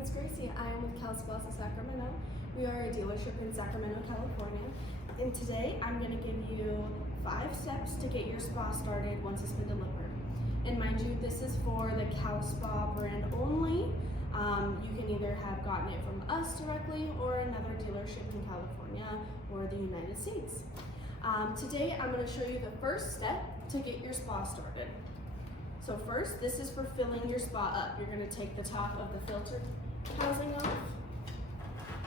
is Gracie. I am with Cal Spas of Sacramento. We are a dealership in Sacramento, California. And today I'm going to give you 5 steps to get your spa started once it's been delivered. And mind you, this is for the Cal Spa brand only. You can either have gotten it from us directly or another dealership in California or the United States. Today I'm going to show you the first step to get your spa started. So first, this is for filling your spa up. You're going to take the top of the filter housing off.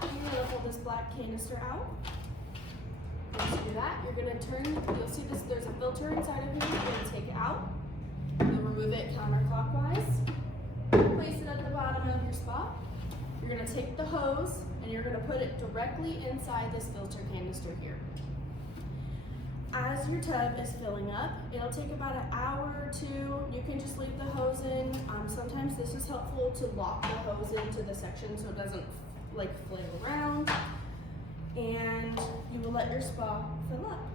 You're going to pull this black canister out. Once you do that, you're going to turn, you'll see this, there's a filter inside of here. You're going to take it out. You'll remove it counterclockwise. Place it at the bottom of your spa. You're going to take the hose and you're going to put it directly inside this filter canister here. As your tub is filling up, it'll take about an hour or two. You can just leave the hose in. Sometimes this is helpful to lock the hose into the section so it doesn't like flail around. And you will let your spa fill up.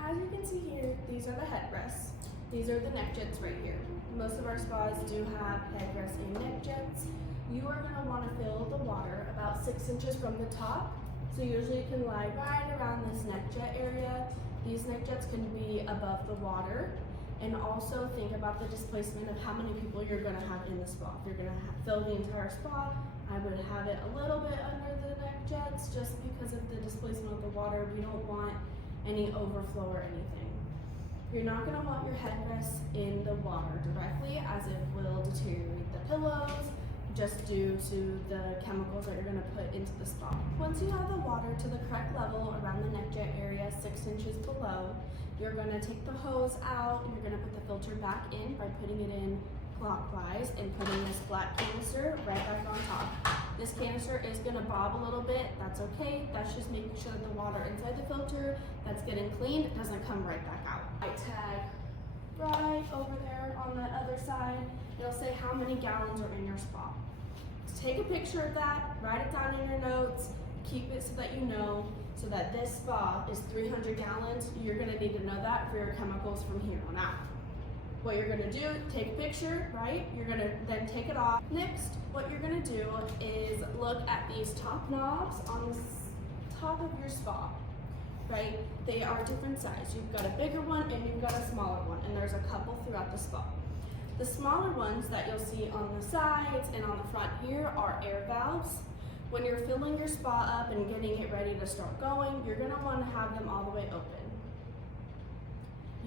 As you can see here, these are the headrests. These are the neck jets right here. Most of our spas do have headrests and neck jets. You are going to want to fill the water about 6 inches from the top. So usually it can lie right around this neck jet area. These neck jets can be above the water, and also think about the displacement of how many people you're going to have in the spa. If you're going to fill the entire spa, I would have it a little bit under the neck jets just because of the displacement of the water. We don't want any overflow or anything. You're not going to want your headrests in the water directly, as it will deteriorate the pillows just due to the chemicals that you're going to put into the spa. Once you have the water to the correct level around the neck jet area, 6 inches below, you're going to take the hose out. You're going to put the filter back in by putting it in clockwise and putting this black canister right back on top. This canister is going to bob a little bit. That's okay. That's just making sure that the water inside the filter that's getting cleaned doesn't come right back out. I tag right over there on the other side. It'll say how many gallons are in your spa. So take a picture of that, write it down in your notes, keep it so that you know, so that this spa is 300 gallons. You're going to need to know that for your chemicals from here on out. What you're going to do, take a picture, right? You're going to then take it off. Next, what you're going to do is look at these top knobs on the top of your spa. Right? They are different size. You've got a bigger one and you've got a smaller one, and there's a couple throughout the spa. The smaller ones that you'll see on the sides and on the front here are air valves. When you're filling your spa up and getting it ready to start going, you're going to want to have them all the way open.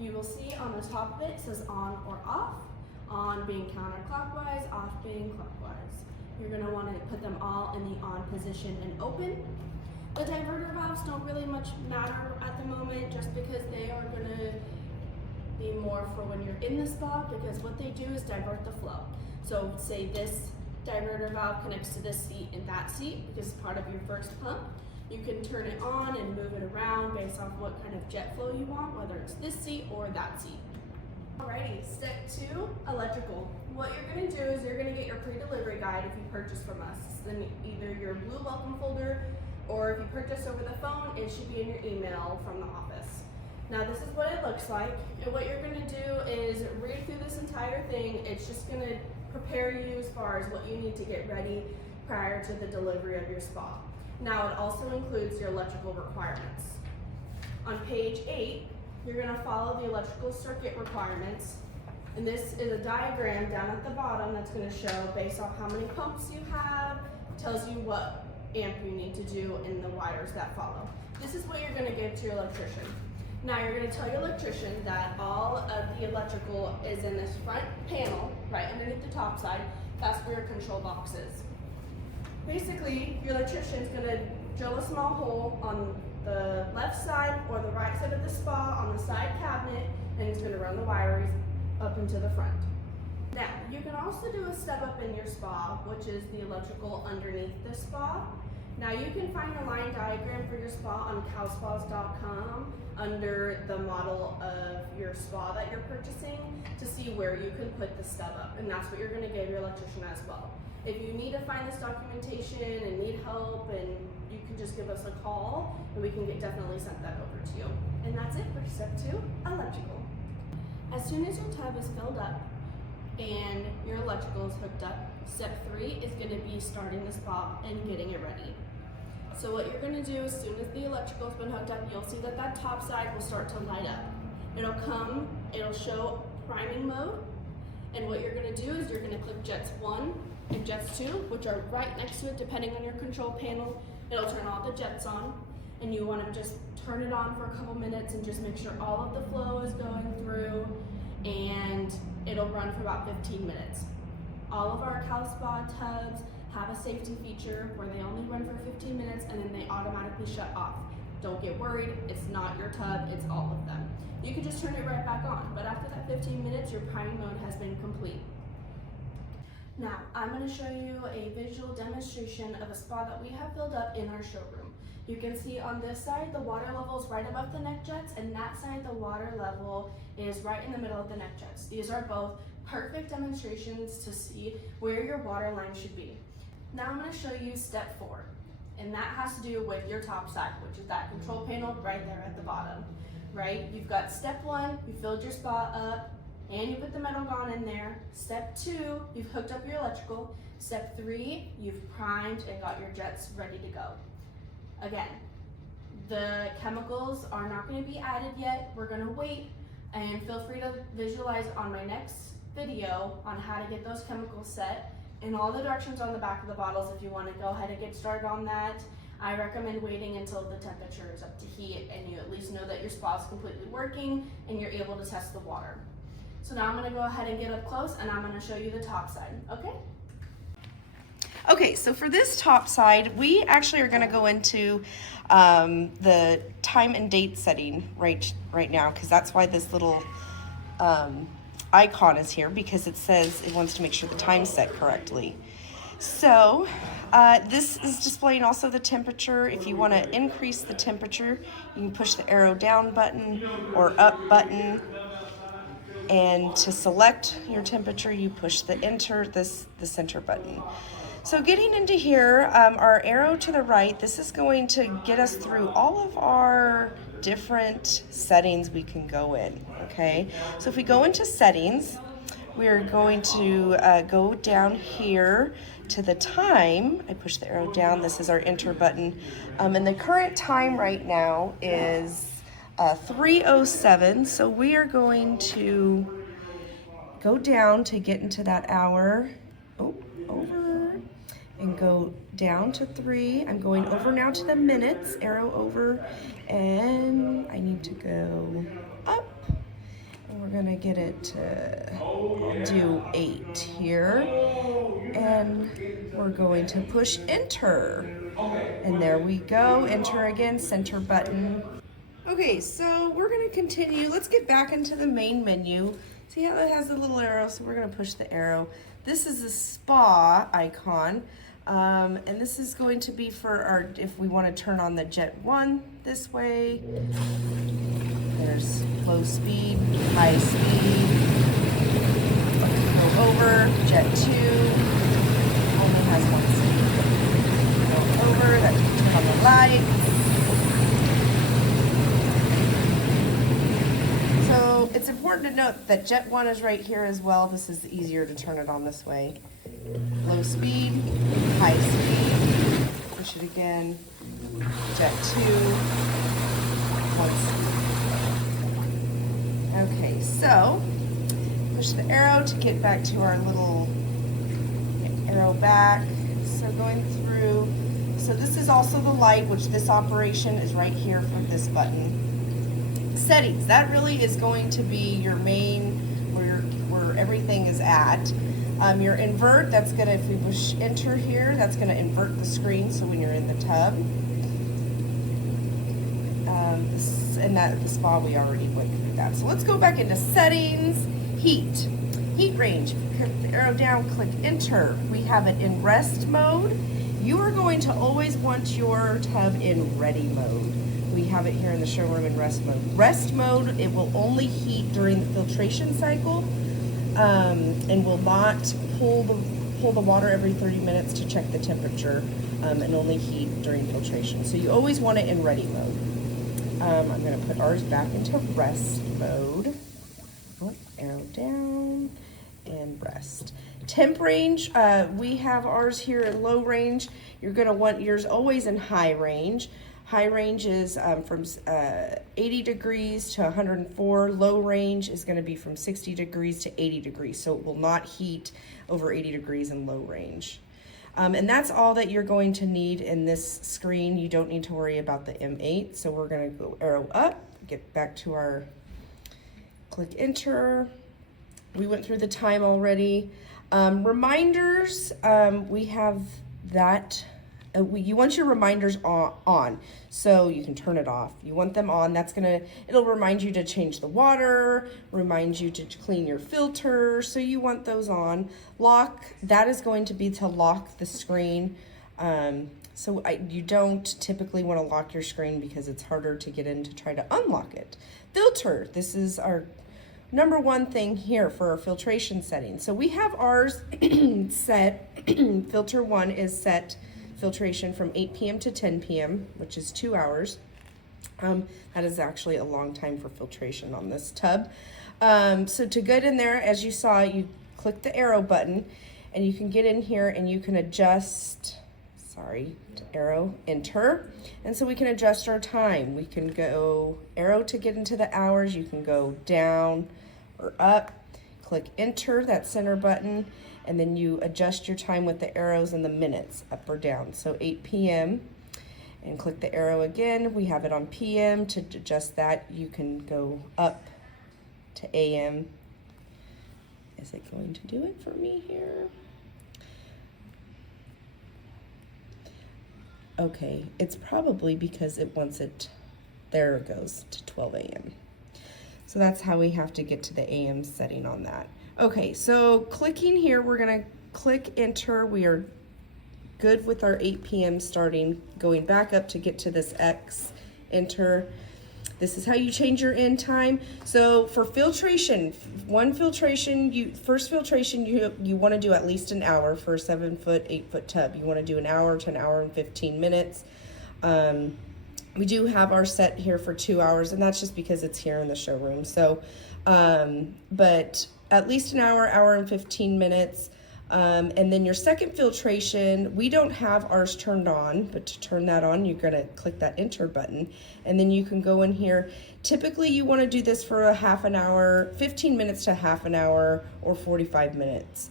You will see on the top of it says on or off, on being counterclockwise, off being clockwise. You're going to want to put them all in the on position and open. The diverter valves don't really much matter at the moment just because they are going to be more for when you're in the spa, because what they do is divert the flow. So say this diverter valve connects to this seat and that seat because it's part of your first pump. You can turn it on and move it around based off what kind of jet flow you want, whether it's this seat or that seat. Alrighty, step 2, electrical. What you're going to do is you're going to get your pre-delivery guide if you purchase from us. Then either your blue welcome folder, or if you purchase over the phone, it should be in your email from the office. Now this is what it looks like, and what you're going to do is read through this entire thing. It's just going to prepare you as far as what you need to get ready prior to the delivery of your spa. Now it also includes your electrical requirements. On page 8, you're going to follow the electrical circuit requirements, and this is a diagram down at the bottom that's going to show based off how many pumps you have, tells you what amp you need to do in the wires that follow. This is what you're going to give to your electrician. Now you're going to tell your electrician that all of the electrical is in this front panel, right underneath the top side. That's where your control box is. Basically, your electrician is going to drill a small hole on the left side or the right side of the spa on the side cabinet, and he's going to run the wires up into the front. Now, you can also do a step up in your spa, which is the electrical underneath the spa. Now you can find a line diagram for your spa on calspas.com under the model of your spa that you're purchasing to see where you can put the step up, and that's what you're going to give your electrician as well. If you need to find this documentation and need help, and you can just give us a call and we can definitely send that over to you. And that's it for step 2, electrical. As soon as your tub is filled up, and your electrical is hooked up. Step 3 is going to be starting the spa and getting it ready. So what you're going to do, as soon as the electrical's been hooked up, you'll see that that top side will start to light up. It'll show priming mode, and what you're going to do is you're going to click Jets 1 and Jets 2, which are right next to it depending on your control panel. It'll turn all the jets on, and you want to just turn it on for a couple minutes and just make sure all of the flow is going through, and it'll run for about 15 minutes. All of our Cal Spa tubs have a safety feature where they only run for 15 minutes and then they automatically shut off. Don't get worried, it's not your tub, it's all of them. You can just turn it right back on, but after that 15 minutes, your priming mode has been complete. Now, I'm going to show you a visual demonstration of a spa that we have filled up in our showroom. You can see on this side, the water level is right above the neck jets, and that side, the water level is right in the middle of the neck jets. These are both perfect demonstrations to see where your water line should be. Now I'm going to show you step 4, and that has to do with your top side, which is that control panel right there at the bottom, right? You've got step 1, you filled your spa up, and you put the metal gone in there. Step 2, you've hooked up your electrical. Step 3, you've primed and got your jets ready to go. Again, the chemicals are not going to be added yet. We're going to wait, and feel free to visualize on my next video on how to get those chemicals set, and all the directions on the back of the bottles if you want to go ahead and get started on that. I recommend waiting until the temperature is up to heat and you at least know that your spa is completely working and you're able to test the water. So now I'm going to go ahead and get up close, and I'm going to show you the top side, okay? Okay, so for this top side, we actually are going to go into the time and date setting right now, because that's why this little icon is here, because it says it wants to make sure the time's set correctly. So this is displaying also the temperature. If you want to increase the temperature, you can push the arrow down button or up button. And to select your temperature, you push the the center button. So getting into here, our arrow to the right, this is going to get us through all of our different settings we can go in, okay? So if we go into settings, we're going to go down here to the time. I push the arrow down, this is our enter button. And the current time right now is 3:07, so we are going to go down to get into that hour, over, and go down to 3. I'm going over now to the minutes, arrow over, and I need to go up, and we're gonna get it to, I'll do 8 here, and we're going to push enter, and there we go, enter again, center button. Okay, so we're gonna continue. Let's get back into the main menu. See how it has the little arrow? So we're gonna push the arrow. This is the spa icon, and this is going to be for our, if we wanna turn on the Jet 1 this way. There's low speed, high speed. Go over, Jet 2, only has 1 speed. Go over, that turn on the lights. So it's important to note that Jet 1 is right here as well. This is easier to turn it on this way. Low speed, high speed, push it again, Jet 2, 1 speed. Okay, so push the arrow to get back to our little arrow back. So going through, so this is also the light, which this operation is right here for this button. Settings, that really is going to be your main, where everything is at. Your invert, that's gonna, if we push enter here, that's gonna invert the screen, so when you're in the tub. And that the spa, we already went through that. So let's go back into settings, heat range. Click the arrow down, click enter. We have it in rest mode. You are going to always want your tub in ready mode. We have it here in the showroom in rest mode. Rest mode, it will only heat during the filtration cycle, and will not pull the water every 30 minutes to check the temperature, and only heat during filtration. So you always want it in ready mode. I'm going to put ours back into rest mode. Oh, arrow down, and and rest. Temp range, we have ours here in low range. You're gonna want yours always in high range. High range is from 80 degrees to 104. Low range is gonna be from 60 degrees to 80 degrees. So it will not heat over 80 degrees in low range. And that's all that you're going to need in this screen. You don't need to worry about the M8. So we're gonna go arrow up, get back to our click enter. We went through the time already. Reminders, we have that. You want your reminders on, so you can turn it off. You want them on. It'll remind you to change the water, remind you to clean your filter. So you want those on. Lock, that is going to be to lock the screen. You don't typically want to lock your screen because it's harder to get in to try to unlock it. Filter, this is our number one thing here for our filtration setting. So we have ours set, filter 1 is set filtration from 8 p.m. to 10 p.m., which is 2 hours. That is actually a long time for filtration on this tub. So to get in there, as you saw, you click the arrow button and you can get in here and you can adjust, arrow, enter. And so we can adjust our time. We can go arrow to get into the hours. You can go down or up, click enter, that center button, and then you adjust your time with the arrows and the minutes, up or down. So 8 p.m. and click the arrow again. We have it on p.m. To adjust that. You can go up to a.m. Is it going to do it for me here? Okay, it's probably because it wants it, there it goes, to 12 a.m. So that's how we have to get to the a.m. setting on that. Okay, so clicking here, we're gonna click enter. We are good with our 8 p.m. starting, going back up to get to this X, enter. This is how you change your end time. So for filtration, first filtration, you want to do at least an hour for a 7-foot, 8-foot tub. You want to do an hour to an hour and 15 minutes. We do have our set here for 2 hours, and that's just because it's here in the showroom. So, but at least an hour, hour and 15 minutes. And then your second filtration, we don't have ours turned on, but to turn that on, you're gonna click that enter button, and then you can go in here. Typically you wanna do this for a half an hour, 15 minutes to half an hour, or 45 minutes.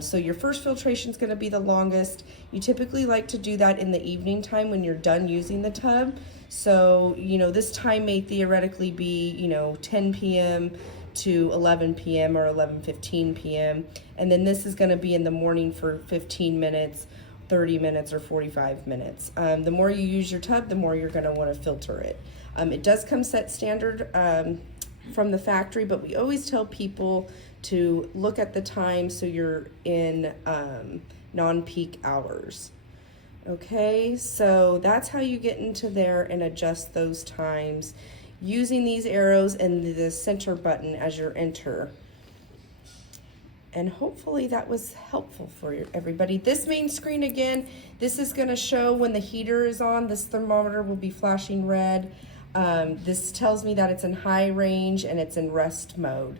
So your first filtration is gonna be the longest. You typically like to do that in the evening time when you're done using the tub. So, this time may theoretically be, 10 p.m. to 11 p.m. or 11:15 p.m. And then this is going to be in the morning for 15 minutes, 30 minutes, or 45 minutes. The more you use your tub, the more you're going to want to filter it. It does come set standard from the factory, but we always tell people to look at the time so you're in non-peak hours. Okay, so that's how you get into there and adjust those times using these arrows and the center button as your enter. And hopefully that was helpful for everybody. This main screen again, this is gonna show when the heater is on. This thermometer will be flashing red. This tells me that it's in high range and it's in rest mode,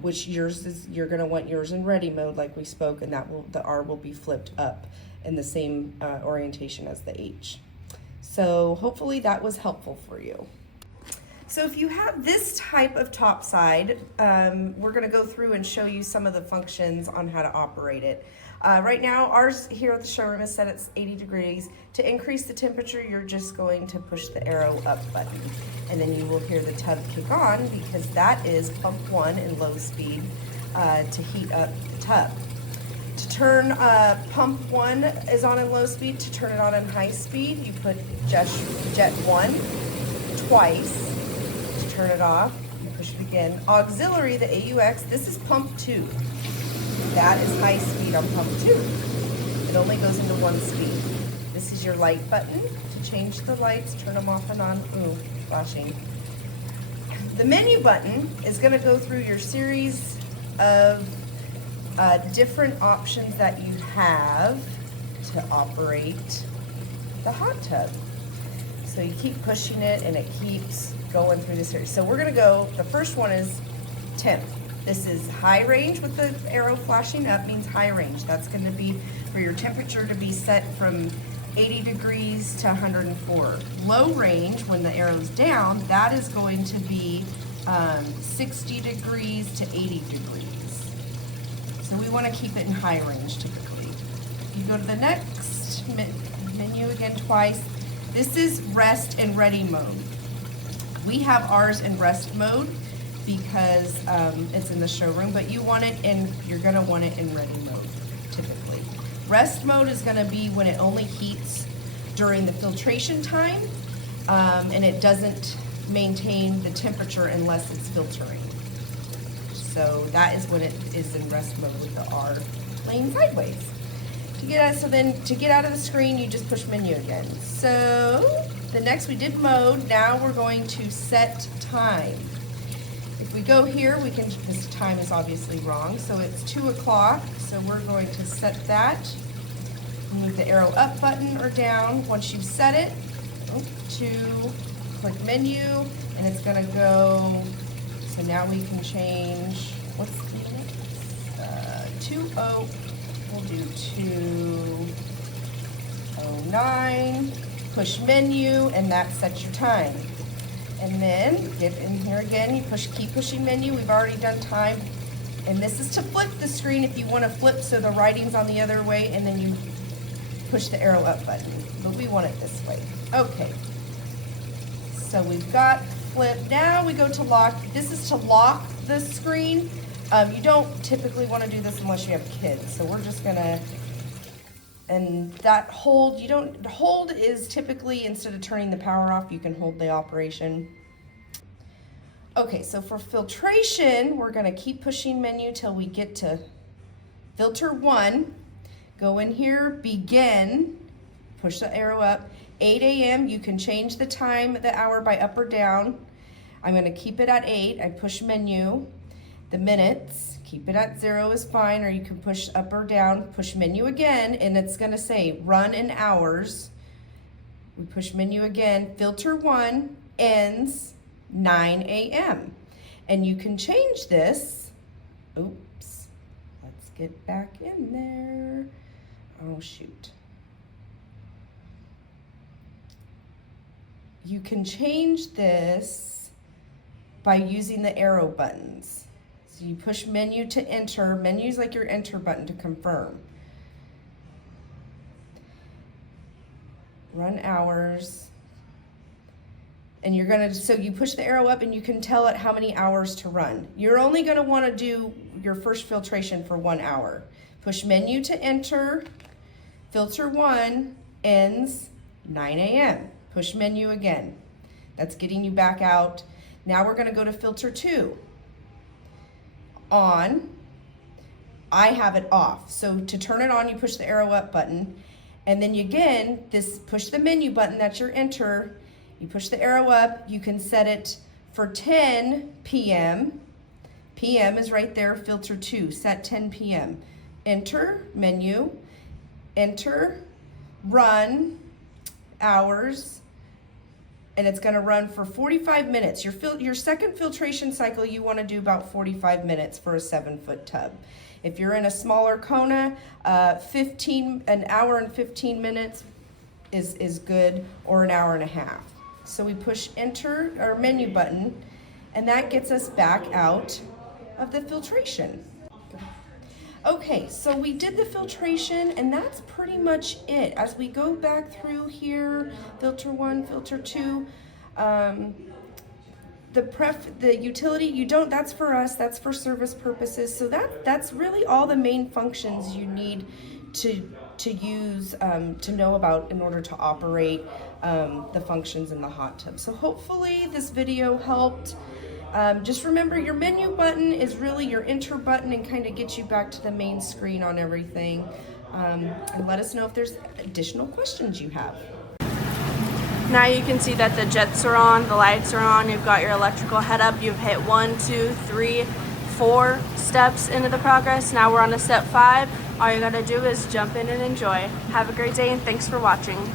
which you're gonna want yours in ready mode like we spoke, and the R will be flipped up in the same orientation as the H. So hopefully that was helpful for you. So if you have this type of topside, we're gonna go through and show you some of the functions on how to operate it. Right now, ours here at the showroom is set at 80 degrees. To increase the temperature, you're just going to push the arrow up button, and then you will hear the tub kick on because that is pump 1 in low speed to heat up the tub. To turn pump 1 is on in low speed. To turn it on in high speed, you put jet 1 twice. To turn it off, you push it again. Auxiliary, the AUX, this is pump 2. That is high speed on pump 2. It only goes into 1 speed. This is your light button to change the lights, turn them off and on. Ooh, flashing. The menu button is going to go through your series of different options that you have to operate the hot tub. So you keep pushing it and it keeps going through the series. So we're gonna go, the first one is temp. This is high range with the arrow flashing up means high range. That's going to be for your temperature to be set from 80 degrees to 104. Low range, when the arrow's down, that is going to be 60 degrees to 80 degrees. So we want to keep it in high range typically. You go to the next menu again twice. This is rest and ready mode. We have ours in rest mode because it's in the showroom, but you want it in, you're gonna want it in ready mode typically. Rest mode is gonna be when it only heats during the filtration time, and it doesn't maintain the temperature unless it's filtering. So that is when it is in rest mode with the R laying sideways. To get out of the screen, you just push menu again. So the next we did mode, now we're going to set time. If we go here, we can, this time is obviously wrong, so it's 2 o'clock, so we're going to set that. Move the arrow up button or down. Once you've set it, click menu, and it's gonna go, so now we can change, what's the minutes? We'll do 2:09, push menu, and that sets your time. And then get in here again, you keep pushing menu. We've already done time. And this is to flip the screen if you want to flip so the writing's on the other way, and then you push the arrow up button. But we want it this way. Okay. So we've got flip. Now we go to lock. This is to lock the screen. You don't typically want to do this unless you have kids. So we're just gonna, and that hold, hold is typically, instead of turning the power off, you can hold the operation. Okay, so for filtration, we're gonna keep pushing menu till we get to filter 1. Go in here, begin, push the arrow up. 8 a.m., you can change the time, the hour by up or down. I'm gonna keep it at 8, I push menu. The minutes, keep it at 0 is fine, or you can push up or down, push menu again, and it's gonna say run in hours. We push menu again, filter 1 ends 9 a.m. And you can change this, oops, let's get back in there. Oh shoot. You can change this by using the arrow buttons. So you push menu to enter. Menu's like your enter button to confirm. Run hours. And you're gonna, so you push the arrow up and you can tell it how many hours to run. You're only gonna wanna do your first filtration for 1 hour. Push menu to enter. Filter 1 ends 9 a.m. Push menu again. That's getting you back out. Now we're gonna go to filter 2. On. I have it off. So to turn it on, you push the arrow up button. And then you, again, push the menu button, that's your enter. You push the arrow up, you can set it for 10 p.m. PM is right there, filter 2, set 10 p.m. Enter, menu, enter, run, hours, and it's gonna run for 45 minutes. Your second filtration cycle, you wanna do about 45 minutes for a 7-foot tub. If you're in a smaller Kona, an hour and 15 minutes is good, or an hour and a half. So we push enter, or menu button, and that gets us back out of the filtration. Okay, so we did the filtration, and that's pretty much it. As we go back through here, filter 1, filter 2, the utility, that's for us, that's for service purposes. So that's really all the main functions you need to use, to know about in order to operate the functions in the hot tub. So hopefully this video helped. Just remember, your menu button is really your enter button and kind of gets you back to the main screen on everything. And let us know if there's additional questions you have. Now you can see that the jets are on, the lights are on, you've got your electrical head up, you've hit 1, 2, 3, 4 steps into the progress. Now we're on to step 5. All you gotta do is jump in and enjoy. Have a great day and thanks for watching.